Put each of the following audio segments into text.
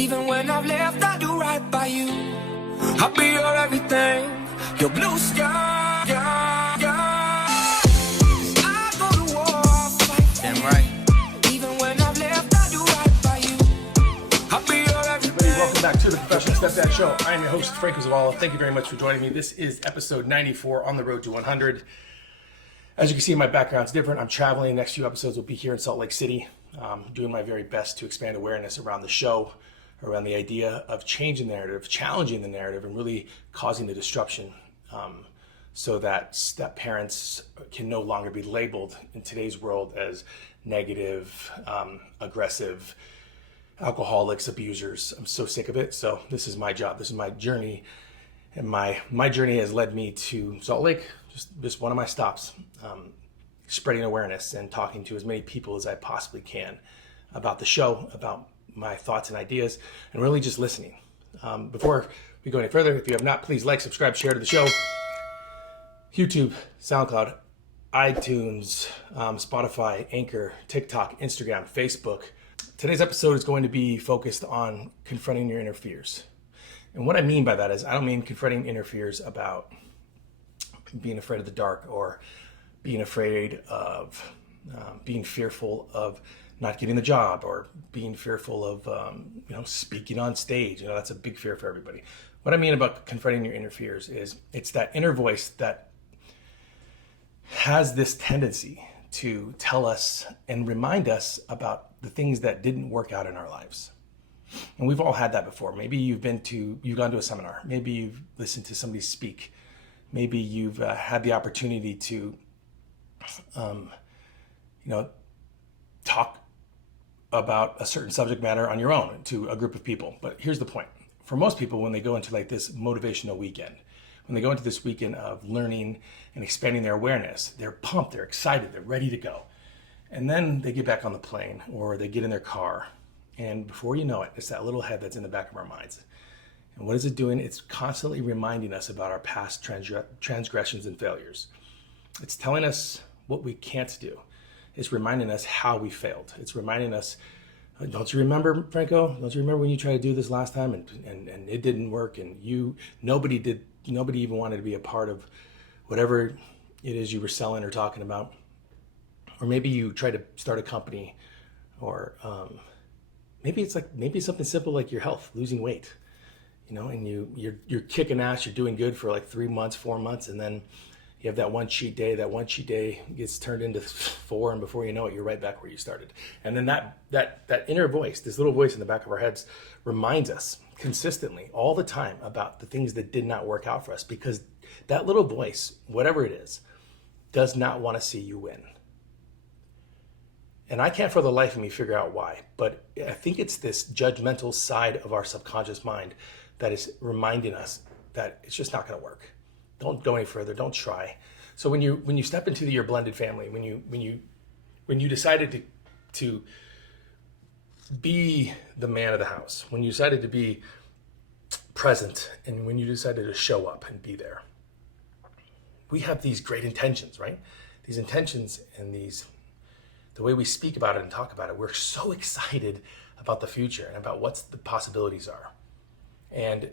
Even when I've left, I do right by you. I'll be your everything, your blue sky. I go to war, I'll fight. Damn right. Even when I've left, I do right by you. I'll be your everything. Everybody, welcome back to the Professional Stepdad Show. I am your host, Frank Zavala. Thank you very much for joining me. This is episode 94 on the road to 100. As you can see, my background's different. I'm traveling. Next few episodes will be here in Salt Lake City. Doing my very best to expand awareness around the show, around the idea of changing the narrative, challenging the narrative, and really causing the disruption so that parents can no longer be labeled in today's world as negative, aggressive, alcoholics, abusers. I'm so sick of it. So this is my job. This is my journey. And my journey has led me to Salt Lake, just one of my stops, spreading awareness and talking to as many people as I possibly can about the show, about my thoughts and ideas, and really just listening. Before we go any further, if you have not, please like, subscribe, share to the show. YouTube, SoundCloud, iTunes, Spotify, Anchor, TikTok, Instagram, Facebook. Today's episode is going to be focused on confronting your inner fears. And what I mean by that is, I don't mean confronting inner fears about being afraid of the dark or being afraid of being fearful of not getting the job or being fearful of speaking on stage. That's a big fear for everybody. What I mean about confronting your inner fears is it's that inner voice that has this tendency to tell us and remind us about the things that didn't work out in our lives. And we've all had that before. Maybe you've gone to a seminar. Maybe you've listened to somebody speak. Maybe you've had the opportunity to talk about a certain subject matter on your own to a group of people. But here's the point. For most people, when they go into like this motivational weekend, when they go into this weekend of learning and expanding their awareness, they're pumped, they're excited, they're ready to go. And then they get back on the plane or they get in their car. And before you know it, it's that little head that's in the back of our minds. And what is it doing? It's constantly reminding us about our past transgressions and failures. It's telling us what we can't do. It's reminding us how we failed. It's reminding us, don't you remember, Franco? Don't you remember when you tried to do this last time and it didn't work and nobody even wanted to be a part of whatever it is you were selling or talking about? Or maybe you tried to start a company, or maybe it's something simple like your health, losing weight, and you're kicking ass, you're doing good for like 3 months, 4 months, and then you have that one cheat day. That one cheat day gets turned into 4, and before you know it, you're right back where you started. And then that inner voice, this little voice in the back of our heads, reminds us consistently all the time about the things that did not work out for us, because that little voice, whatever it is, does not want to see you win. And I can't for the life of me figure out why, but I think it's this judgmental side of our subconscious mind that is reminding us that it's just not going to work. Don't go any further. Don't try. So when you step into your blended family, when you decided to be the man of the house, when you decided to be present, and when you decided to show up and be there, we have these great intentions, right? These intentions and the way we speak about it and talk about it, we're so excited about the future and about what the possibilities are. And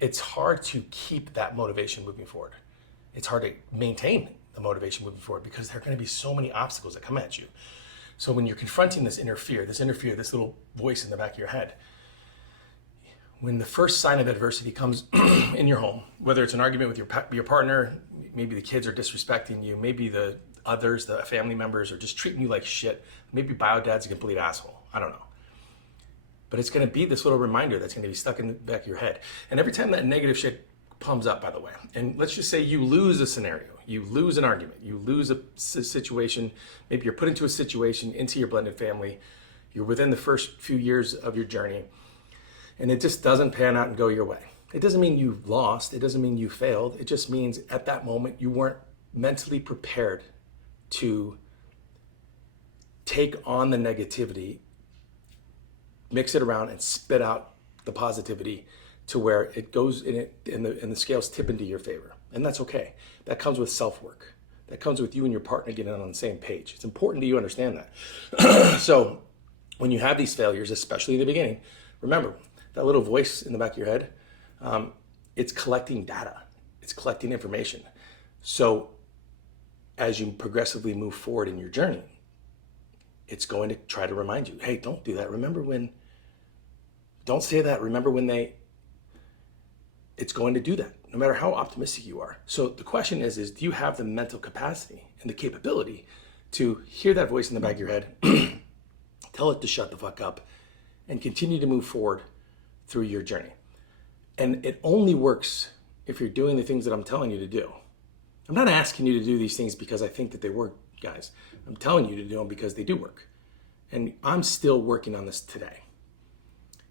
it's hard to keep that motivation moving forward. It's hard to maintain the motivation moving forward because there are going to be so many obstacles that come at you. So when you're confronting this inner fear, this little voice in the back of your head, when the first sign of adversity comes in your home, whether it's an argument with your partner, maybe the kids are disrespecting you, maybe the others, the family members, are just treating you like shit, maybe bio-dad's a complete asshole, I don't know. But it's going to be this little reminder that's going to be stuck in the back of your head. And every time that negative shit comes up, by the way, and let's just say you lose a scenario, you lose an argument, you lose a situation, maybe you're put into a situation, into your blended family, you're within the first few years of your journey, and it just doesn't pan out and go your way. It doesn't mean you lost, it doesn't mean you failed, it just means at that moment you weren't mentally prepared to take on the negativity, mix it around, and spit out the positivity to where it goes in it, and the scales tip into your favor. And that's okay. That comes with self-work. That comes with you and your partner getting on the same page. It's important that you understand that. So when you have these failures, especially in the beginning, remember that little voice in the back of your head, it's collecting data, it's collecting information. So as you progressively move forward in your journey, it's going to try to remind you, hey, don't do that. Don't say that. Remember when it's going to do that, no matter how optimistic you are. So the question is do you have the mental capacity and the capability to hear that voice in the back of your head, tell it to shut the fuck up, and continue to move forward through your journey? And it only works if you're doing the things that I'm telling you to do. I'm not asking you to do these things because I think that they work, guys. I'm telling you to do them because they do work. And I'm still working on this today.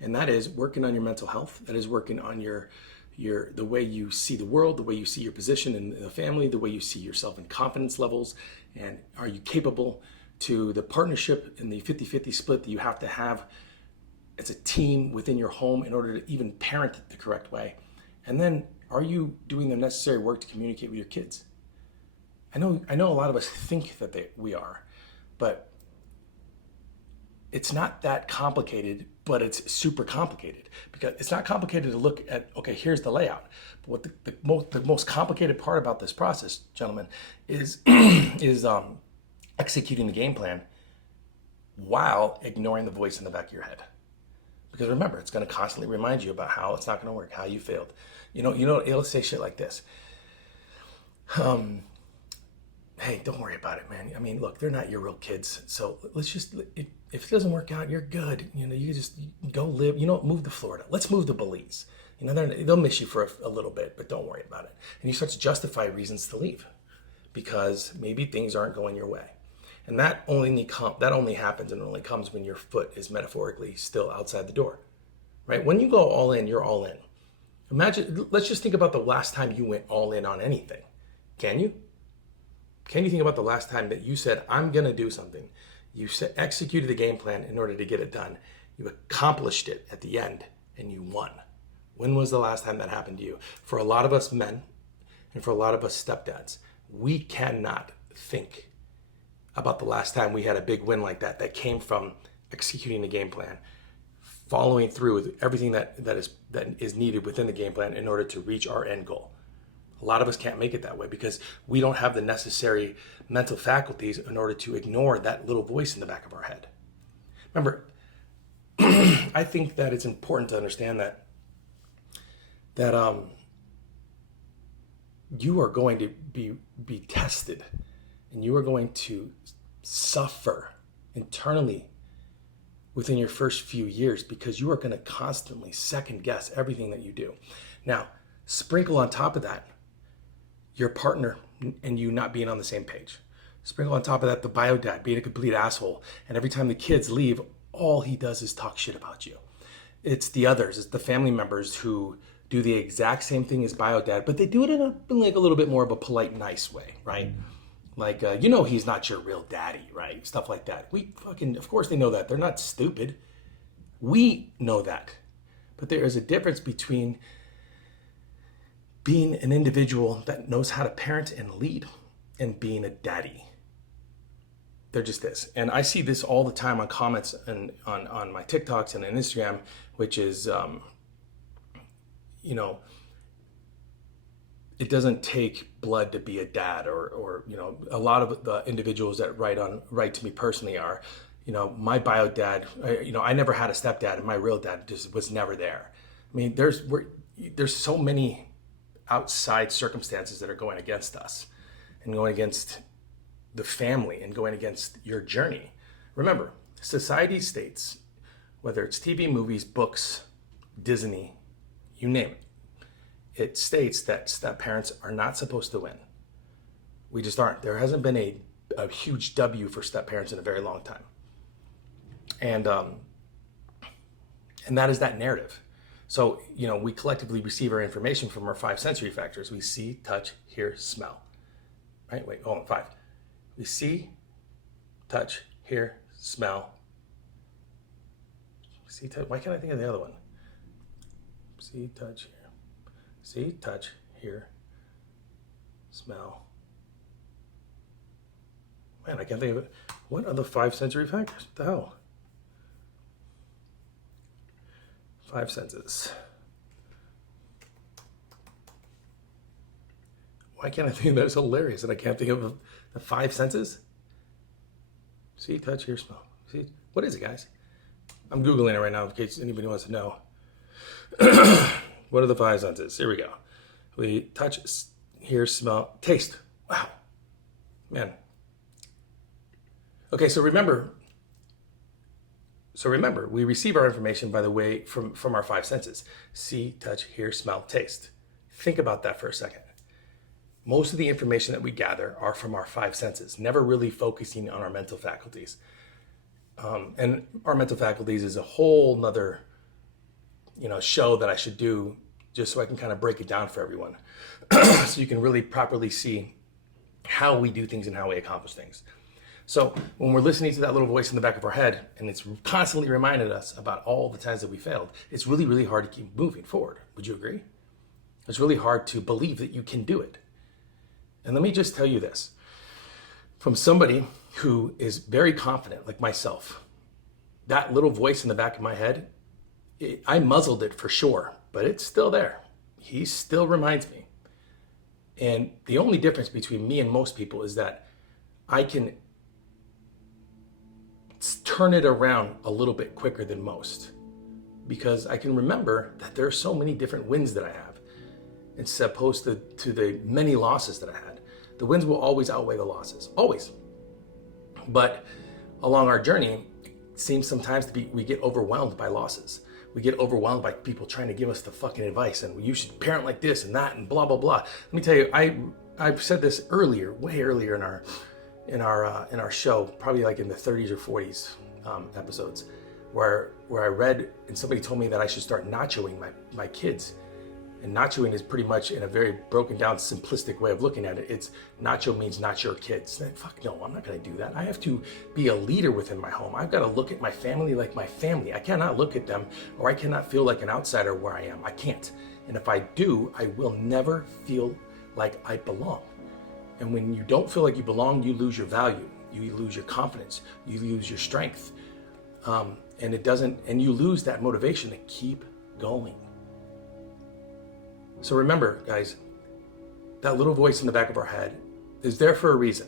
And that is working on your mental health. That is working on the way you see the world, the way you see your position in the family, the way you see yourself in confidence levels. And are you capable to the partnership and the 50-50 split that you have to have as a team within your home in order to even parent it the correct way? And then are you doing the necessary work to communicate with your kids? I know a lot of us think that we are, but it's not that complicated, but it's super complicated, because it's not complicated to look at, okay, here's the layout. But what the most complicated part about this process, gentlemen, is executing the game plan while ignoring the voice in the back of your head. Because remember, it's going to constantly remind you about how it's not going to work, how you failed. It'll say shit like this. Hey, don't worry about it, man. I mean, look, they're not your real kids. So let's just, if it doesn't work out, you're good. You just go live, move to Florida. Let's move to Belize. They'll miss you for a little bit, but don't worry about it. And you start to justify reasons to leave because maybe things aren't going your way. And that only happens and only comes when your foot is metaphorically still outside the door, right? When you go all in, you're all in. Imagine, let's just think about the last time you went all in on anything. Can you? Can you think about the last time that you said, I'm going to do something? You executed the game plan in order to get it done. You accomplished it at the end and you won. When was the last time that happened to you? For a lot of us men and for a lot of us stepdads, we cannot think about the last time we had a big win like that came from executing the game plan, following through with everything that is needed within the game plan in order to reach our end goal. A lot of us can't make it that way because we don't have the necessary mental faculties in order to ignore that little voice in the back of our head. Remember, I think that it's important to understand that you are going to be tested and you are going to suffer internally within your first few years because you are going to constantly second guess everything that you do. Now, sprinkle on top of that your partner and you not being on the same page. Sprinkle on top of that the bio dad being a complete asshole, and every time the kids leave, all he does is talk shit about you. It's the others, it's the family members who do the exact same thing as bio dad, but they do it in a little bit more of a polite, nice way, right? Like, he's not your real daddy, right? Stuff like that. Of course they know that. They're not stupid. We know that. But there is a difference between being an individual that knows how to parent and lead and being a daddy. There just is. And I see this all the time on comments and on my TikToks and on Instagram, which is, it doesn't take blood to be a dad, or a lot of the individuals that write to me personally are, my bio dad, I never had a stepdad and my real dad just was never there. I mean, there's so many outside circumstances that are going against us and going against the family and going against your journey. Remember, society states, whether it's TV, movies, books, Disney, you name it, it states that step-parents are not supposed to win. We just aren't. There hasn't been a huge W for step-parents in a very long time. And that is that narrative. So, we collectively receive our information from our 5 sensory factors. We see, touch, hear, smell. Right? Wait, hold on, 5. We see, touch, hear, smell. See, touch. Why can't I think of the other one? See, touch, hear. See, touch, hear, smell. Man, I can't think of it. What are the 5 sensory factors? What the hell? 5 senses. Why can't I think of that? It's hilarious that I can't think of the 5 senses. See, touch, hear, smell. See, what is it, guys? I'm Googling it right now in case anybody wants to know. What are the 5 senses? Here we go. We touch, hear, smell, taste. Wow. Man. Okay, so remember, we receive our information by the way from our 5 senses. See, touch, hear, smell, taste. Think about that for a second. Most of the information that we gather are from our 5 senses, never really focusing on our mental faculties. And our mental faculties is a whole nother, show that I should do just so I can kind of break it down for everyone. So you can really properly see how we do things and how we accomplish things. So when we're listening to that little voice in the back of our head and it's constantly reminding us about all the times that we failed, it's really, really hard to keep moving forward. Would you agree? It's really hard to believe that you can do it. And let me just tell you this, from somebody who is very confident like myself, that little voice in the back of my head, I muzzled it for sure, but it's still there. He still reminds me. And the only difference between me and most people is that I can turn it around a little bit quicker than most, because I can remember that there are so many different wins that I have, as opposed to the many losses that I had. The wins will always outweigh the losses, always. But along our journey, it seems sometimes we get overwhelmed by losses. We get overwhelmed by people trying to give us the fucking advice, and you should parent like this and that and blah blah blah. Let me tell you, I've said this earlier, way earlier in our show, probably like in the 30s or 40s episodes, where I read and somebody told me that I should start nachoing my kids. And nachoing is pretty much, in a very broken down, simplistic way of looking at it, it's nacho means not your kids. Like, fuck no, I'm not gonna do that. I have to be a leader within my home. I've gotta look at my family like my family. I cannot look at them, or I cannot feel like an outsider where I am. I can't. And if I do, I will never feel like I belong. And when you don't feel like you belong, you lose your value. You lose your confidence. You lose your strength. And you lose that motivation to keep going. So remember, guys, that little voice in the back of our head is there for a reason.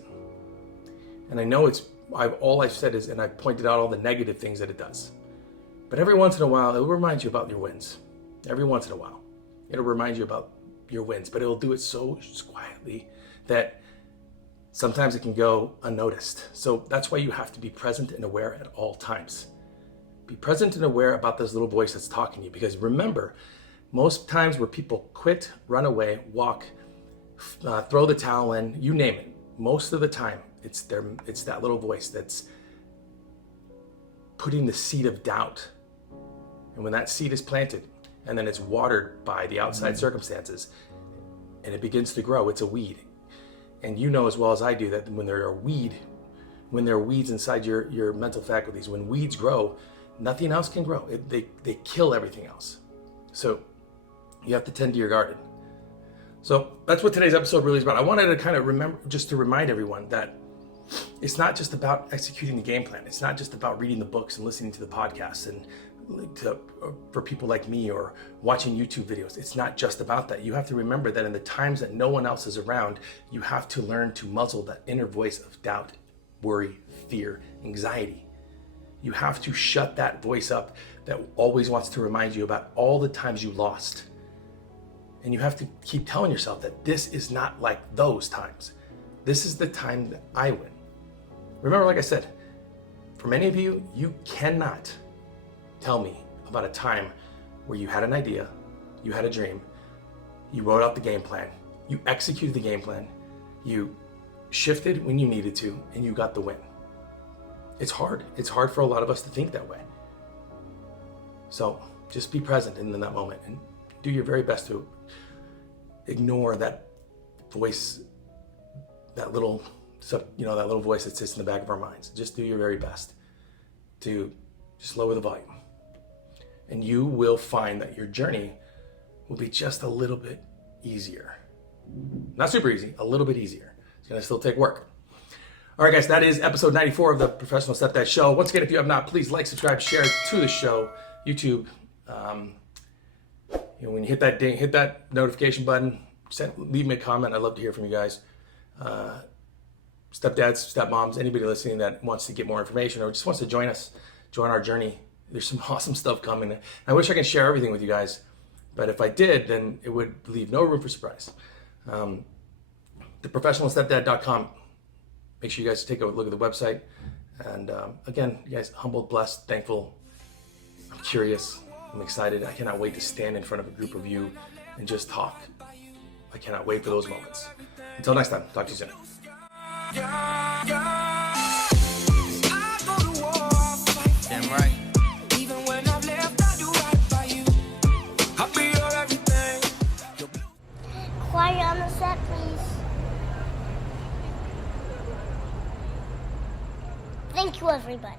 And I know all I've said is, and I've pointed out all the negative things that it does. But every once in a while, it will remind you about your wins. Every once in a while, it'll remind you about your wins, but it'll do it so quietly that sometimes it can go unnoticed. So that's why you have to be present and aware at all times. Be present and aware about this little voice that's talking to you, because remember, most times where people quit, run away, walk, throw the towel in, you name it, most of the time it's that little voice that's putting the seed of doubt. And when that seed is planted and then it's watered by the outside circumstances and it begins to grow, it's a weed. And you know as well as I do that when there are weeds inside your mental faculties, when weeds grow, nothing else can grow. They kill everything else. So you have to tend to your garden. So that's what today's episode really is about. I wanted to kind of remind everyone that it's not just about executing the game plan. It's not just about reading the books and listening to the podcasts and for people like me, or watching YouTube videos. It's not just about that. You have to remember that in the times that no one else is around, you have to learn to muzzle that inner voice of doubt, worry, fear, anxiety. You have to shut that voice up that always wants to remind you about all the times you lost. And you have to keep telling yourself that this is not like those times. This is the time that I win. Remember, like I said, for many of you, you cannot tell me about a time where you had an idea, you had a dream, you wrote out the game plan, you executed the game plan, you shifted when you needed to, and you got the win. It's hard. It's hard for a lot of us to think that way. So just be present in that moment and do your very best to ignore that voice, that little voice that sits in the back of our minds. Just do your very best to just lower the volume. And you will find that your journey will be just a little bit easier. Not super easy, a little bit easier. It's going to still take work. All right, guys, that is episode 94 of the Professional Stepdad Show. Once again, if you have not, please like, subscribe, share to the show, YouTube, When you hit that ding, hit that notification button, leave me a comment. I'd love to hear from you guys. Stepdads, stepmoms, anybody listening that wants to get more information or just wants to join our journey. There's some awesome stuff coming. I wish I could share everything with you guys, but if I did, then it would leave no room for surprise. theprofessionalstepdad.com. Make sure you guys take a look at the website. And again, you guys, humbled, blessed, thankful. I'm curious. I'm excited. I cannot wait to stand in front of a group of you and just talk. I cannot wait for those moments. Until next time, talk to you soon. Damn right. Even when I've left, I do right by you. I'll be your everything. Quiet on the set, please. Thank you, everybody.